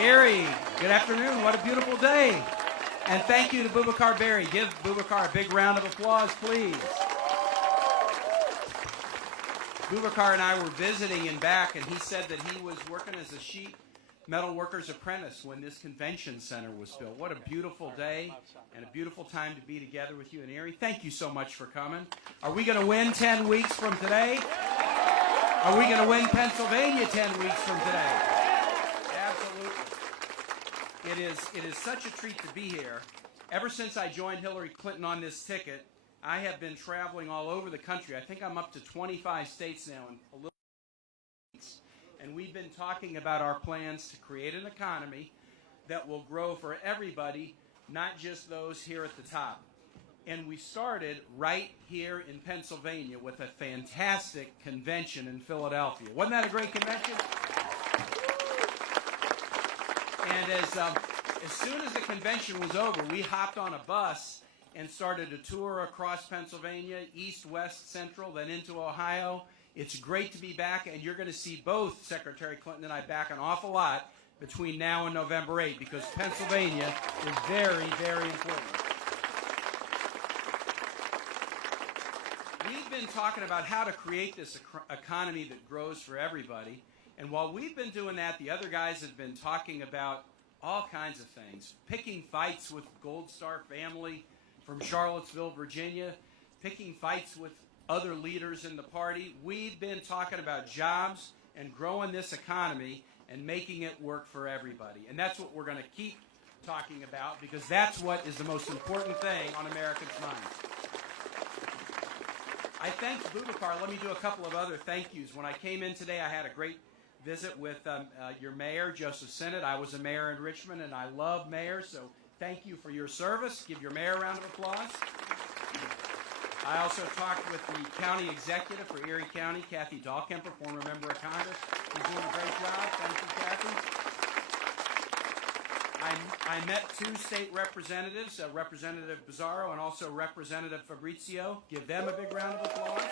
Erie, good afternoon. What a beautiful day. And thank you to Boubacar Berry. Give Boubacar a big round of applause, please. Boubacar and I were visiting in back, and he said that he was working as a sheet metal worker's apprentice when this convention center was built. What a beautiful day and a beautiful time to be together with you in Erie. Thank you so much for coming. Are we going to win 10 weeks from today? Are we going to win Pennsylvania 10 weeks from today? Absolutely. It is such a treat to be here. Ever since I joined Hillary Clinton on this ticket, I have been traveling all over the country. I think I'm up to 25 states now in a little weeks. And we've been talking about our plans to create an economy that will grow for everybody, not just those here at the top. And we started right here in Pennsylvania with a fantastic convention in Philadelphia. Wasn't that a great convention? And as soon as the convention was over, we hopped on a bus and started a tour across Pennsylvania, east, west, central, then into Ohio. It's great to be back, and you're going to see both Secretary Clinton and I back an awful lot between now and November 8, because Pennsylvania is very, very important. We've been talking about how to create this economy that grows for everybody, and while we've been doing that, the other guys have been talking about all kinds of things, picking fights with Gold Star family from Charlottesville, Virginia, picking fights with other leaders in the party. We've been talking about jobs and growing this economy and making it work for everybody. And that's what we're going to keep talking about, because that's what is the most important thing on Americans' minds. I thanked Boubacar. Let me do a couple of other thank yous. When I came in today, I had a great visit with your mayor, Joseph Sinnott. I was a mayor in Richmond, and I love mayors, so thank you for your service. Give your mayor a round of applause. I also talked with the county executive for Erie County, Kathy Dahlkemper, former member of Congress. She's doing a great job. Thank you, Kathy. I met two state representatives, Representative Bizzarro and also Representative Fabrizio. Give them a big round of applause.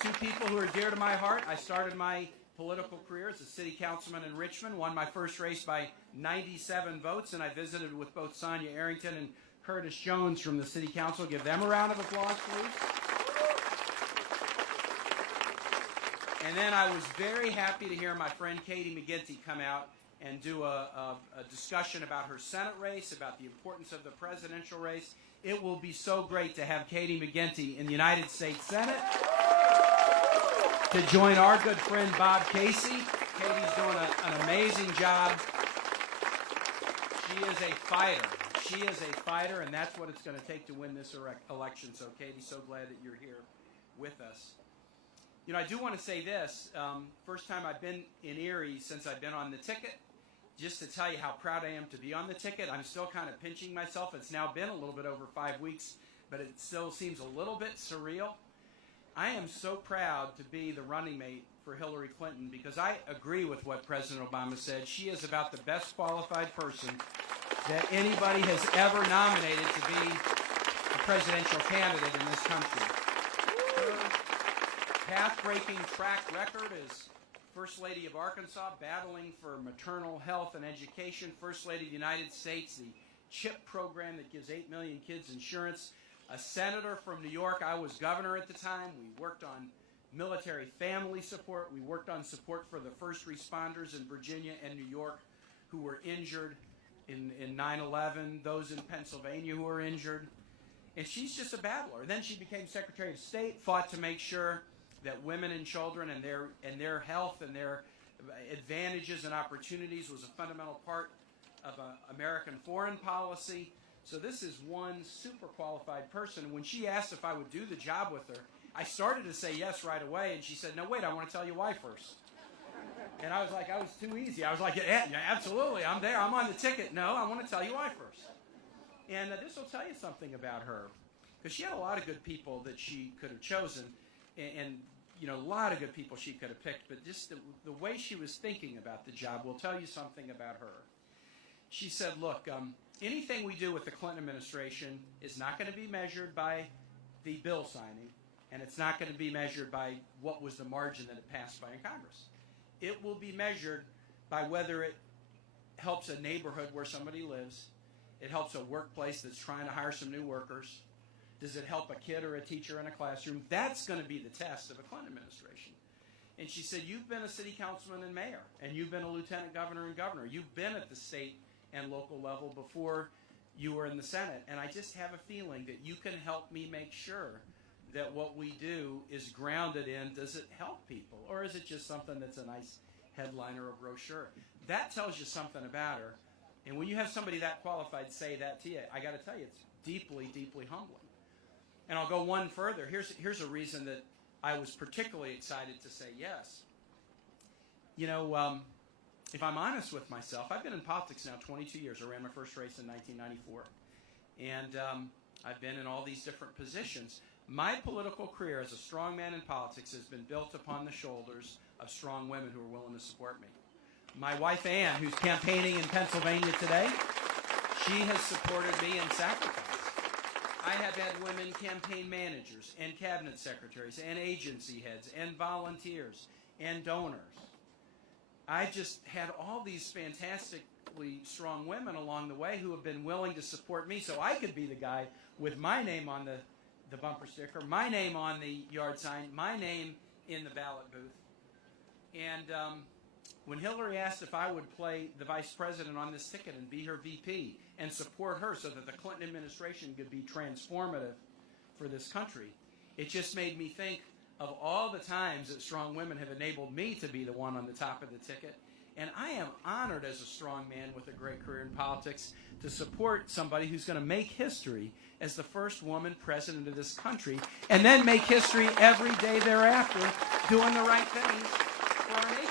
Two people who are dear to my heart. I started my political career as a city councilman in Richmond, won my first race by 97 votes, and I visited with both Sonia Arrington and Curtis Jones from the city council. Give them a round of applause, please. And then I was very happy to hear my friend Katie McGinty come out and do a discussion about her Senate race, about the importance of the presidential race. It will be so great to have Katie McGinty in the United States Senate to join our good friend Bob Casey. Katie's doing an amazing job. She is a fighter. She is a fighter, and that's what it's going to take to win this election. So, Katie, so glad that you're here with us. You know, I do want to say this. First time I've been in Erie since I've been on the ticket. Just to tell you how proud I am to be on the ticket. I'm still kind of pinching myself. It's now been a little bit over 5 weeks, but it still seems a little bit surreal. I am so proud to be the running mate for Hillary Clinton, because I agree with what President Obama said. She is about the best qualified person that anybody has ever nominated to be a presidential candidate in this country. Her path-breaking track record as First Lady of Arkansas, battling for maternal health and education, First Lady of the United States, the CHIP program that gives 8 million kids insurance, a senator from New York. I was governor at the time. We worked on military family support. We worked on support for the first responders in Virginia and New York who were injured in 9/11, those in Pennsylvania who were injured. And she's just a battler. Then she became Secretary of State, fought to make sure that women and children and their health and their advantages and opportunities was a fundamental part of American foreign policy. So this is one super qualified person. When she asked if I would do the job with her, I started to say yes right away, and she said, no, wait, I want to tell you why first. And I was like, I was too easy. I was like, yeah, absolutely, I'm there, I'm on the ticket. No, I want to tell you why first. And this will tell you something about her, because she had a lot of good people that she could have chosen, and you know, a lot of good people she could have picked, but just the way she was thinking about the job will tell you something about her. She said, look, anything we do with the Clinton administration is not going to be measured by the bill signing, and it's not going to be measured by what was the margin that it passed by in Congress. It will be measured by whether it helps a neighborhood where somebody lives. It helps a workplace that's trying to hire some new workers. Does it help a kid or a teacher in a classroom? That's going to be the test of a Clinton administration. And she said, you've been a city councilman and mayor, and you've been a lieutenant governor and governor. You've been at the state and local level before you were in the Senate. And I just have a feeling that you can help me make sure that what we do is grounded in, does it help people? Or is it just something that's a nice headline or a brochure? That tells you something about her. And when you have somebody that qualified say that to you, I got to tell you, it's deeply, deeply humbling. And I'll go one further. Here's a reason that I was particularly excited to say yes. You know, if I'm honest with myself, I've been in politics now 22 years. I ran my first race in 1994. And I've been in all these different positions. My political career as a strong man in politics has been built upon the shoulders of strong women who are willing to support me. My wife, Ann, who's campaigning in Pennsylvania today, she has supported me in sacrifice. I have had women campaign managers and cabinet secretaries and agency heads and volunteers and donors. I just had all these fantastically strong women along the way who have been willing to support me so I could be the guy with my name on the bumper sticker, my name on the yard sign, my name in the ballot booth. And when Hillary asked if I would play the vice president on this ticket and be her VP and support her so that the Clinton administration could be transformative for this country, it just made me think of all the times that strong women have enabled me to be the one on the top of the ticket. And I am honored as a strong man with a great career in politics to support somebody who's going to make history as the first woman president of this country and then make history every day thereafter doing the right things for our nation.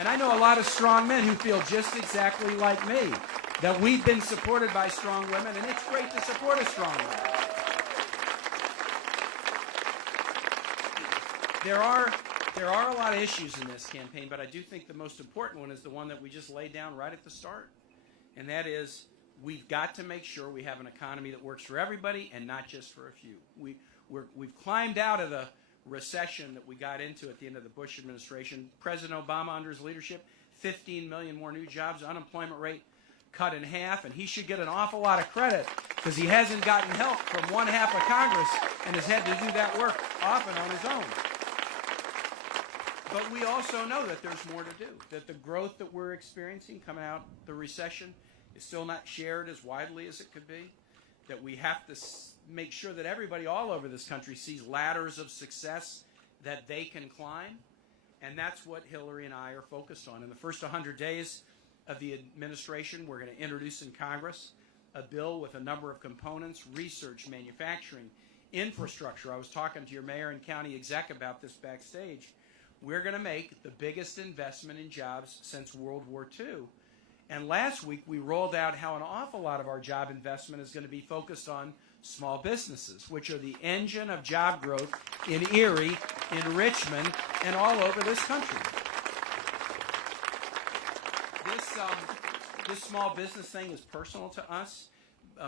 And I know a lot of strong men who feel just exactly like me, that we've been supported by strong women, and it's great to support a strong woman. There are a lot of issues in this campaign, but I do think the most important one is the one that we just laid down right at the start, and that is we've got to make sure we have an economy that works for everybody and not just for a few. We've climbed out of the recession that we got into at the end of the Bush administration. President Obama, under his leadership, 15 million more new jobs, unemployment rate cut in half, and he should get an awful lot of credit because he hasn't gotten help from one half of Congress and has had to do that work often on his own. But we also know that there's more to do, that the growth that we're experiencing coming out the recession is still not shared as widely as it could be, that we have to make sure that everybody all over this country sees ladders of success that they can climb, and that's what Hillary and I are focused on. In the first 100 days of the administration, we're going to introduce in Congress a bill with a number of components: research, manufacturing, infrastructure. I was talking to your mayor and county exec about this backstage. We're going to make the biggest investment in jobs since World War II. And last week we rolled out how an awful lot of our job investment is going to be focused on small businesses, which are the engine of job growth in Erie, in Richmond, and all over this country. This small business thing is personal to us.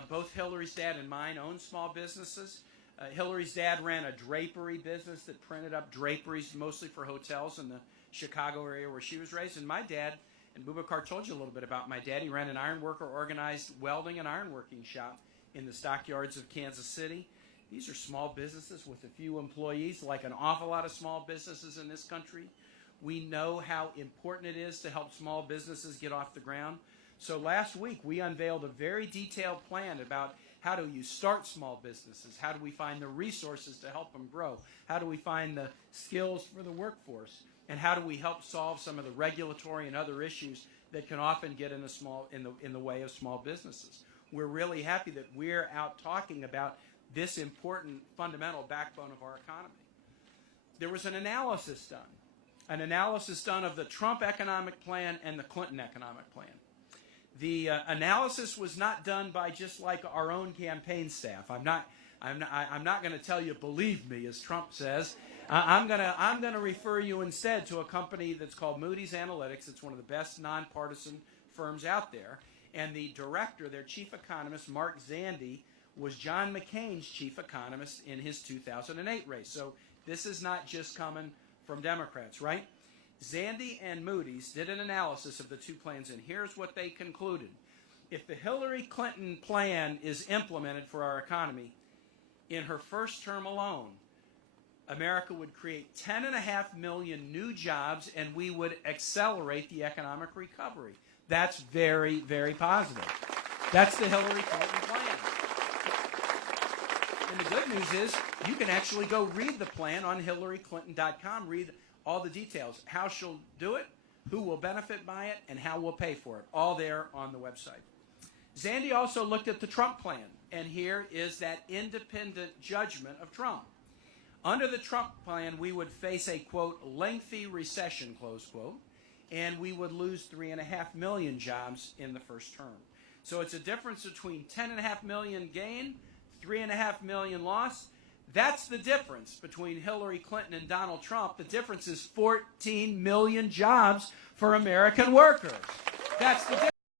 Both Hillary's dad and mine own small businesses. Hillary's dad ran a drapery business that printed up draperies mostly for hotels in the Chicago area where she was raised. And my dad, and Boubacar told you a little bit about my dad, he ran an ironworker organized welding and ironworking shop in the stockyards of Kansas City. These are small businesses with a few employees, like an awful lot of small businesses in this country. We know how important it is to help small businesses get off the ground. So last week we unveiled a very detailed plan about how do you start small businesses? How do we find the resources to help them grow? How do we find the skills for the workforce? And how do we help solve some of the regulatory and other issues that can often get in the way of small businesses? We're really happy that we're out talking about this important fundamental backbone of our economy. There was an analysis done of the Trump economic plan and the Clinton economic plan. The analysis was not done by just like our own campaign staff. I'm not going to tell you, believe me, as Trump says. I'm going to refer you instead to a company that's called Moody's Analytics. It's one of the best nonpartisan firms out there. And the director, their chief economist, Mark Zandi, was John McCain's chief economist in his 2008 race. So this is not just coming from Democrats, right? Zandy and Moody's did an analysis of the two plans, and here's what they concluded. If the Hillary Clinton plan is implemented for our economy, in her first term alone, America would create 10.5 million new jobs, and we would accelerate the economic recovery. That's very, very positive. That's the Hillary Clinton plan. And the good news is you can actually go read the plan on HillaryClinton.com, read all the details, how she'll do it, who will benefit by it, and how we'll pay for it, all there on the website. Zandy also looked at the Trump plan, and here is that independent judgment of Trump. Under the Trump plan, we would face a, quote, lengthy recession, close quote, and we would lose 3.5 million jobs in the first term. So it's a difference between 10.5 million gain, 3.5 million loss. That's the difference between Hillary Clinton and Donald Trump. The difference is 14 million jobs for American workers. That's the difference.